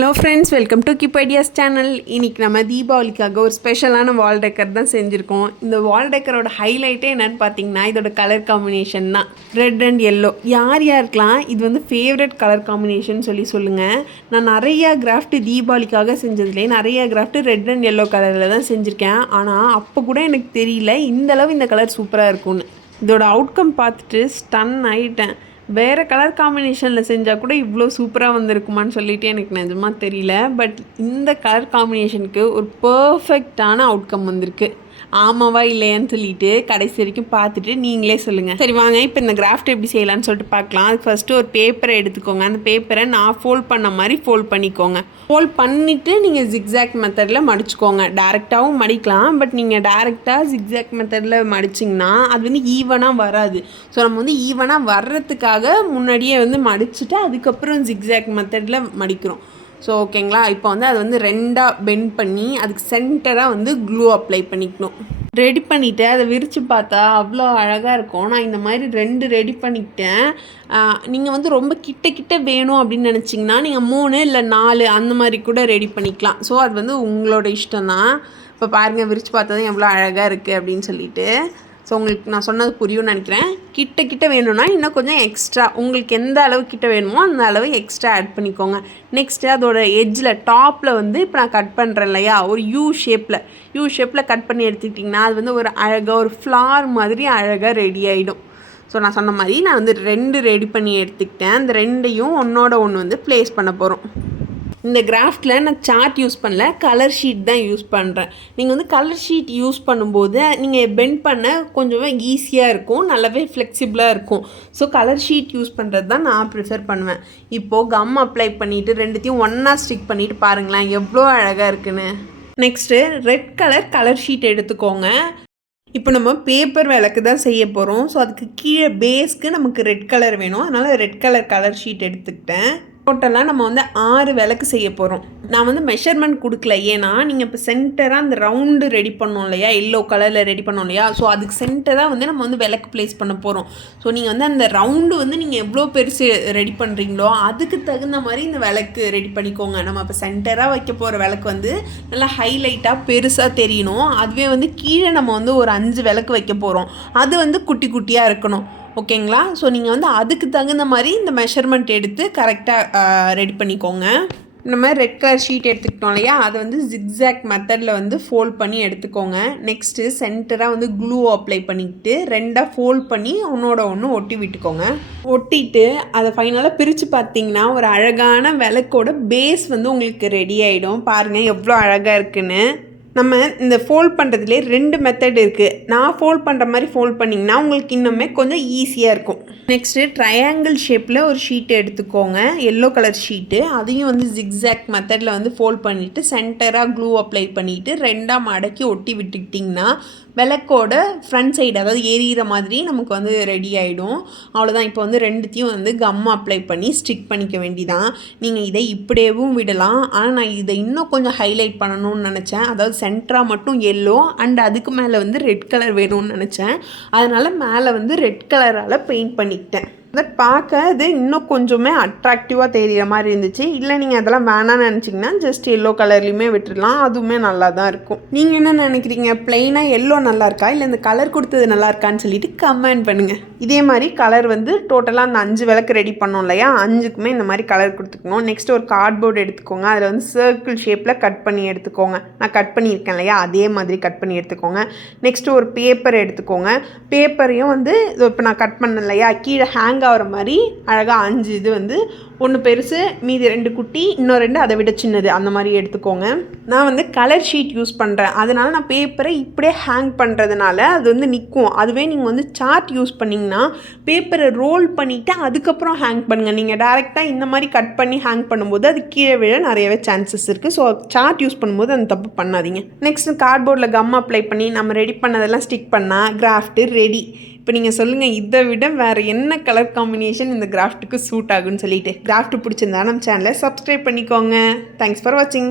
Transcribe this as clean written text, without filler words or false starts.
Hello friends, welcome to keep ideas channel. இன்றைக்கி நம்ம தீபாவளிக்காக ஒரு ஸ்பெஷலான வால் டெக்கர் தான் செஞ்சுருக்கோம். இந்த வால் டெக்கரோட ஹைலைட்டே என்னென்னு பார்த்தீங்கன்னா, இதோட கலர் காம்பினேஷன் தான். Red and yellow. யார் யாருக்கெலாம் இது வந்து ஃபேவரட் கலர் காம்பினேஷன் சொல்லுங்கள். நான் நிறையா கிராஃப்ட் தீபாவளிக்காக செஞ்சதுலேயே நிறையா கிராஃப்ட் ரெட் அண்ட் எல்லோ கலரில் தான் செஞ்சுருக்கேன். ஆனால் அப்போ கூட எனக்கு தெரியல இந்தளவு இந்த கலர் சூப்பராக இருக்கும்னு. இதோட அவுட்கம் பார்த்துட்டு ஸ்டன் ஆகிட்டேன். வேறு கலர் காம்பினேஷனில் செஞ்சால் கூட இவ்வளோ சூப்பராக வந்திருக்குமான்னு சொல்லிட்டு எனக்கு நிஜமாக தெரியல. பட் இந்த கலர் காம்பினேஷனுக்கு ஒரு பர்ஃபெக்டான அவுட்கம் வந்திருக்கு. ஆமாவா இல்லையான்னு சொல்லிட்டு கடைசி வரைக்கும் பார்த்துட்டு நீங்களே சொல்லுங்கள். சரி வாங்க, இப்போ இந்த கிராஃப்ட் எப்படி செய்யலான்னு சொல்லிட்டு பார்க்கலாம். அதுக்கு ஃபஸ்ட்டு ஒரு பேப்பரை எடுத்துக்கோங்க. அந்த பேப்பரை நான் ஃபோல்ட் பண்ண மாதிரி ஃபோல்ட் பண்ணிக்கோங்க. ஃபோல்ட் பண்ணிவிட்டு நீங்கள் ஜிக்ஸாக் மெத்தடில் மடிச்சுக்கோங்க. டேரெக்டாகவும் மடிக்கலாம். பட் நீங்கள் டேரெக்டாக ஜிக்ஸாக் மெத்தடில் மடிச்சிங்கன்னா அது வந்து ஈவனாக வராது. ஸோ நம்ம வந்து ஈவனாக வர்றதுக்காக முன்னாடியே வந்து மடிச்சுட்டு அதுக்கப்புறம் ஜிக்ஸாக் மெத்தடில் மடிக்கிறோம். ஸோ ஓகேங்களா. இப்போ வந்து அதை வந்து ரெண்டாக பெண்ட் பண்ணி அதுக்கு சென்டராக வந்து க்ளூ அப்ளை பண்ணிக்கணும். ரெடி பண்ணிவிட்டு அதை விரித்து பார்த்தா அவ்வளோ அழகாக இருக்கும். நான் இந்த மாதிரி 2 ரெடி பண்ணிக்கிட்டேன். நீங்கள் வந்து ரொம்ப கிட்ட வேணும் அப்படின்னு நினச்சிங்கன்னா நீங்கள் 3 இல்லை 4 அந்த மாதிரி கூட ரெடி பண்ணிக்கலாம். ஸோ அது வந்து உங்களோட இஷ்டம் தான். இப்போ பாருங்கள், விரித்து பார்த்ததும் எவ்வளோ அழகாக இருக்குது அப்படின்னு சொல்லிட்டு. ஸோ உங்களுக்கு நான் சொன்னது புரியும்னு நினைக்கிறேன். கிட்ட வேணும்னா இன்னும் கொஞ்சம் எக்ஸ்ட்ரா உங்களுக்கு எந்த அளவு கிட்ட வேணுமோ அந்த அளவு எக்ஸ்ட்ரா ஆட் பண்ணிக்கோங்க. நெக்ஸ்ட்டு அதோட எட்ஜில் டாப்பில் வந்து இப்போ நான் கட் பண்ணுறேன் இல்லையா, ஒரு யூ ஷேப்பில் கட் பண்ணி எடுத்துக்கிட்டிங்கன்னா அது வந்து ஒரு அழகாக ஒரு ஃப்ளார் மாதிரி அழகாக ரெடி ஆகிடும். ஸோ நான் சொன்ன மாதிரி நான் வந்து 2 ரெடி பண்ணி எடுத்துக்கிட்டேன். அந்த 2ஐயும் ஒன்றோட ஒன்று வந்து ப்ளேஸ் பண்ண போகிறோம். இந்த கிராஃப்டில் நான் சார்ட் யூஸ் பண்ணல, கலர் ஷீட் தான் யூஸ் பண்ணுறேன். நீங்கள் வந்து கலர் ஷீட் யூஸ் பண்ணும்போது நீங்கள் பெண்ட் பண்ண கொஞ்சம் ஈஸியாக இருக்கும், நல்லாவே ஃப்ளெக்சிபிளாக இருக்கும். ஸோ கலர் ஷீட் யூஸ் பண்ணுறது தான் நான் ப்ரிஃபர் பண்ணுவேன். இப்போது கம் அப்ளை பண்ணிவிட்டு 2த்தையும் ஒன்றா ஸ்டிக் பண்ணிவிட்டு பாருங்களேன் எவ்வளோ அழகாக இருக்குன்னு. நெக்ஸ்ட்டு ரெட் கலர் ஷீட் எடுத்துக்கோங்க. இப்போ நம்ம பேப்பர் விளக்கு தான் செய்ய போகிறோம். ஸோ அதுக்கு கீழே பேஸ்க்கு நமக்கு ரெட் கலர் வேணும். அதனால் ரெட் கலர் ஷீட் எடுத்துக்கிட்டேன். டோட்டலாக நம்ம வந்து 6 விளக்கு செய்ய போகிறோம். நான் வந்து மெஷர்மெண்ட் கொடுக்கல, ஏன்னா நீங்கள் இப்போ சென்டராக அந்த ரவுண்டு ரெடி பண்ணோம் இல்லையா, எல்லோ கலரில் ரெடி பண்ணோம் இல்லையா, ஸோ அதுக்கு சென்டராக வந்து நம்ம வந்து விளக்கு ப்ளேஸ் பண்ண போகிறோம். ஸோ நீங்கள் வந்து அந்த ரவுண்டு வந்து நீங்கள் எவ்வளோ பெருசு ரெடி பண்ணுறீங்களோ அதுக்கு தகுந்த மாதிரி இந்த விளக்கு ரெடி பண்ணிக்கோங்க. நம்ம இப்போ சென்டராக வைக்க போகிற விளக்கு வந்து நல்லா ஹைலைட்டாக பெருசாக தெரியணும். அதுவே வந்து கீழே நம்ம வந்து ஒரு 5 விளக்கு வைக்க போகிறோம், அது வந்து குட்டியாக இருக்கணும். ஓகேங்களா. ஸோ நீங்கள் வந்து அதுக்கு தகுந்த மாதிரி இந்த மெஷர்மெண்ட் எடுத்து கரெக்டாக ரெடி பண்ணிக்கோங்க. இந்த மாதிரி ரெட் கலர் ஷீட் எடுத்துக்கிட்டோம் இல்லையா, அதை வந்து ஜிக்ஸாக் மெத்தடில் வந்து ஃபோல்ட் பண்ணி எடுத்துக்கோங்க. நெக்ஸ்ட்டு சென்டராக வந்து க்ளூ அப்ளை பண்ணிக்கிட்டு 2ஆக ஃபோல்ட் பண்ணி ஒன்றோட ஒன்று ஒட்டி விட்டுக்கோங்க. ஒட்டிட்டு அதை ஃபைனலாக பிரித்து பார்த்தீங்கன்னா ஒரு அழகான விளக்கோட பேஸ் வந்து உங்களுக்கு ரெடி ஆகிடும். பாருங்கள் எவ்வளோ அழகாக இருக்குன்னு. நம்ம இந்த ஃபோல்ட் பண்ணுறதுலே 2 மெத்தட் இருக்குது. நான் ஃபோல்ட் பண்ணுற மாதிரி ஃபோல்ட் பண்ணிங்கன்னா உங்களுக்கு இன்னுமே கொஞ்சம் ஈஸியாக இருக்கும். நெக்ஸ்ட்டு ட்ரையாங்கிள் ஷேப்பில் ஒரு ஷீட்டு எடுத்துக்கோங்க, எல்லோ கலர் ஷீட்டு. அதையும் வந்து ஜிக்ஸாக் மெத்தடில் வந்து ஃபோல்ட் பண்ணிவிட்டு சென்டராக க்ளூ அப்ளை பண்ணிவிட்டு 2ஆக மடக்கி ஒட்டி விட்டுக்கிட்டிங்கன்னா விளக்கோட ஃப்ரண்ட் சைடு, அதாவது எரியிற மாதிரி நமக்கு வந்து ரெடி ஆகிடும். அவ்வளோதான். இப்போ வந்து 2த்தையும் வந்து கம் அப்ளை பண்ணி ஸ்டிக் பண்ணிக்க வேண்டிதான். நீங்கள் இதை இப்படியேவும் விடலாம், ஆனால் நான் இதை இன்னும் கொஞ்சம் ஹைலைட் பண்ணணும்னு நினச்சேன். அதாவது சென்டராக மட்டும் எல்லோ அண்ட் அதுக்கு மேலே வந்து ரெட் கலர் வேணும்னு நினச்சேன். அதனால் மேலே வந்து ரெட் கலரால் பெயிண்ட் பண்ணிக்கிட்டேன். அதை பார்க்க அது இன்னும் கொஞ்சமே அட்ராக்டிவாக தெரிகிற மாதிரி இருந்துச்சு. இல்லை நீங்கள் அதெல்லாம் வேணான்னு நினச்சிங்கன்னா ஜஸ்ட் எல்லோ கலர்லையுமே விட்டுடலாம், அதுவுமே நல்லா தான் இருக்கும். நீங்கள் என்ன நினைக்கிறீங்க, ப்ளெயினாக எல்லோ நல்லா இருக்கா இல்லை இந்த கலர் கொடுத்தது நல்லா இருக்கான்னு சொல்லிட்டு கமெண்ட் பண்ணுங்கள். இதே மாதிரி கலர் வந்து டோட்டலாக அந்த 5 விளக்கு ரெடி பண்ணோம் இல்லையா, 5க்குமே இந்த மாதிரி கலர் கொடுத்துக்கணும். நெக்ஸ்ட் ஒரு கார்ட்போர்டு எடுத்துக்கோங்க. அதில் வந்து சர்க்கிள் ஷேப்பில் கட் பண்ணி எடுத்துக்கோங்க. நான் கட் பண்ணியிருக்கேன் இல்லையா, அதே மாதிரி கட் பண்ணி எடுத்துக்கோங்க. நெக்ஸ்ட்டு ஒரு பேப்பர் எடுத்துக்கோங்க. பேப்பரையும் வந்து இப்போ நான் கட் பண்ணேன் இல்லையா, கீழே ஹேங் ஆகிற மாதிரி அழகாக 5 இது வந்து ஒன்று பெருசு, மீதி 2 குட்டி, இன்னும் 2 அதை விட சின்னது, அந்த மாதிரி எடுத்துக்கோங்க. நான் வந்து கலர் ஷீட் யூஸ் பண்ணுறேன், அதனால் நான் பேப்பரை இப்படியே ஹேங் பண்ணுறதுனால அது வந்து நிற்கும். அதுவே நீங்கள் வந்து சார்ட் யூஸ் பண்ணிங்கன்னா பேப்பரை ரோல் பண்ணிவிட்டு அதுக்கப்புறம் ஹேங் பண்ணுங்கள். நீங்கள் டேரெக்டாக இந்த மாதிரி கட் பண்ணி ஹேங் பண்ணும்போது அது கீழே விழ நிறையவே சான்சஸ் இருக்குது. ஸோ சார்ட் யூஸ் பண்ணும்போது அந்த தப்பு பண்ணாதீங்க. நெக்ஸ்ட் கார்ட்போர்டில் கம் அப்ளை பண்ணி நம்ம ரெடி பண்ணதெல்லாம் ஸ்டிக் பண்ணால் கிராஃப்ட்டு ரெடி. இப்போ நீங்கள் சொல்லுங்கள், இதை விட வேறு என்ன கலர் காம்பினேஷன் இந்த கிராஃப்ட்டுக்கு சூட் ஆகுன்னு சொல்லிட்டு. கிராஃப்ட் பிடிச்சிருந்தா நம்ம சேனலை சப்ஸ்கிரைப் பண்ணிக்கோங்க. தேங்க்ஸ் ஃபார் வாட்சிங்.